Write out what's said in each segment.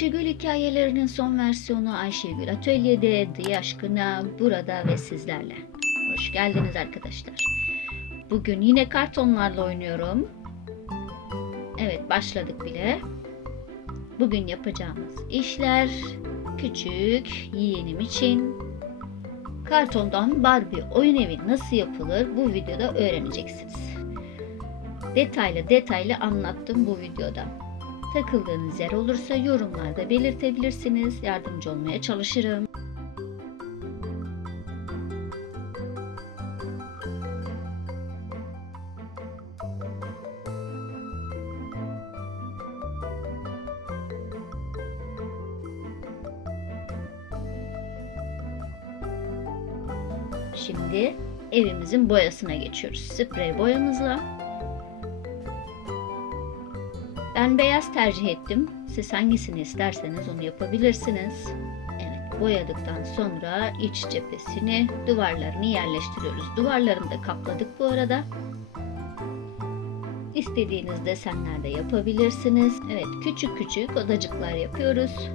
Ayşegül hikayelerinin son versiyonu Ayşegül Atölye'de, Diye Aşkına, burada ve sizlerle. Hoş geldiniz arkadaşlar. Bugün yine kartonlarla oynuyorum. Evet başladık bile. Bugün yapacağımız işler küçük yeğenim için kartondan Barbie oyun evi nasıl yapılır bu videoda öğreneceksiniz. Detaylı detaylı anlattım bu videoda. Takıldığınız yer olursa yorumlarda belirtebilirsiniz. Yardımcı olmaya çalışırım. Şimdi evimizin boyasına geçiyoruz. Sprey boyamızla ben beyaz tercih ettim. Siz hangisini isterseniz onu yapabilirsiniz. Evet, boyadıktan sonra iç cephesini, duvarlarını yerleştiriyoruz. Duvarlarını da kapladık bu arada. İstediğiniz desenlerde yapabilirsiniz. Evet, küçük küçük odacıklar yapıyoruz.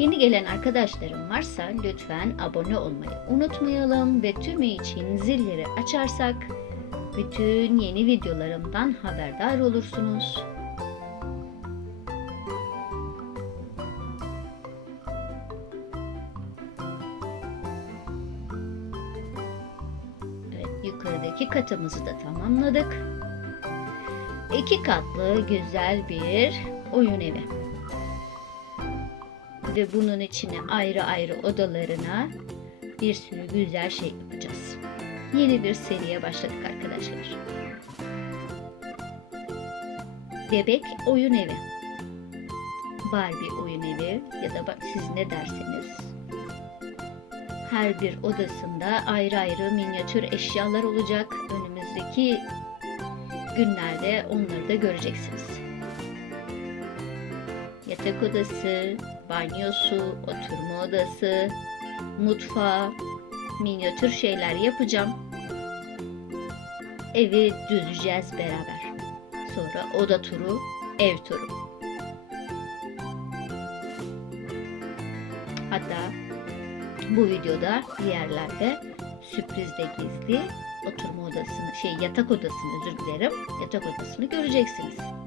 Yeni gelen arkadaşlarım varsa lütfen abone olmayı unutmayalım ve tümü için zilleri açarsak bütün yeni videolarımdan haberdar olursunuz. Yukarıdaki katımızı da tamamladık. İki katlı güzel bir oyun evi ve bunun içine ayrı ayrı odalarına bir sürü güzel şey yapacağız. Yeni bir seriye başladık arkadaşlar. Bebek oyun evi. Barbie oyun evi ya da siz ne derseniz. Her bir odasında ayrı ayrı minyatür eşyalar olacak. Önümüzdeki günlerde onları da göreceksiniz. Yatak odası, banyosu, oturma odası, mutfağı, minyatür şeyler yapacağım. Evi düzeceğiz beraber. Sonra oda turu, ev turu. Hatta bu videoda bir yerlerde sürprizde gizli oturma odasını, şey yatak odasını özür dilerim. Yatak odasını göreceksiniz.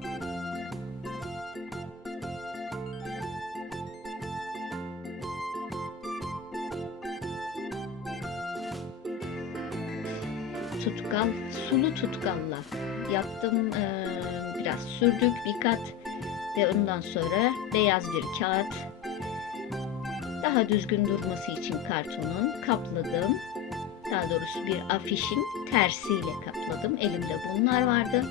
Tutkal, sulu tutkalla yaptım. Ee, biraz sürdük bir kat ve ondan sonra beyaz bir kağıt daha düzgün durması için kartonun kapladım. Daha doğrusu bir afişin tersiyle kapladım. Elimde bunlar vardı.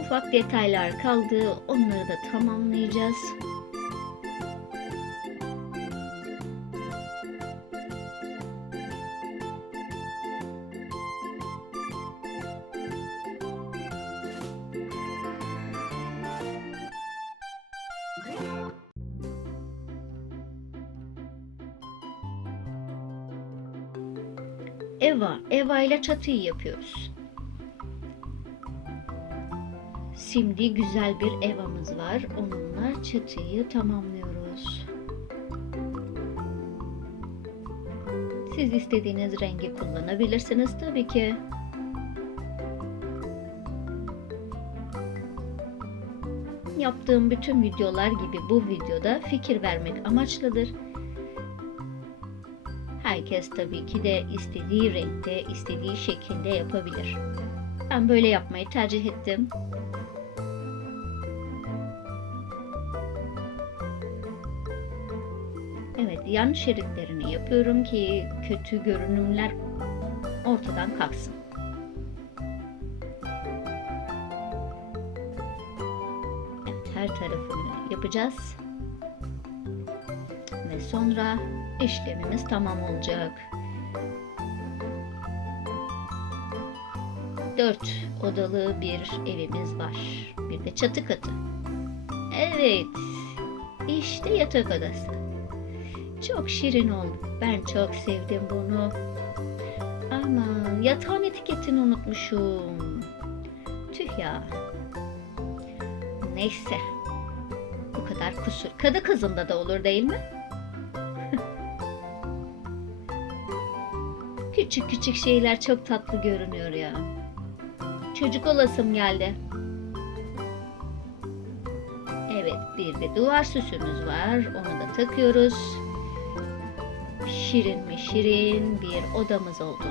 Ufak detaylar kaldı. Onları da tamamlayacağız. Eva, Eva ile çatıyı yapıyoruz. Şimdi güzel bir evamız var. Onunla çatıyı tamamlıyoruz. Siz istediğiniz rengi kullanabilirsiniz tabii ki. Yaptığım bütün videolar gibi bu videoda fikir vermek amaçlıdır. Herkes tabii ki de istediği renkte, istediği şekilde yapabilir. Ben böyle yapmayı tercih ettim. Evet, yan şeritlerini yapıyorum ki kötü görünümler ortadan kalksın. Evet, her tarafını yapacağız. Ve sonra işlemimiz tamam olacak. Dört odalı bir evimiz var. Bir de çatı katı. Evet. İşte yatak odası. Çok şirin oldu. Ben çok sevdim bunu. Aman yatağın etiketini unutmuşum. Tüh ya. Neyse. Bu kadar kusur. Kadı kızında da olur değil mi? Küçük küçük şeyler çok tatlı görünüyor ya. Çocuk olasım geldi. Evet bir de duvar süsümüz var. Onu da takıyoruz. Şirin mi şirin bir odamız oldu.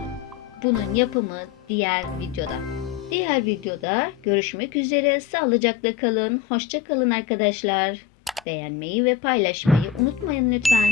Bunun yapımı diğer videoda. Diğer videoda görüşmek üzere. Sağlıcakla kalın. Hoşça kalın arkadaşlar. Beğenmeyi ve paylaşmayı unutmayın lütfen.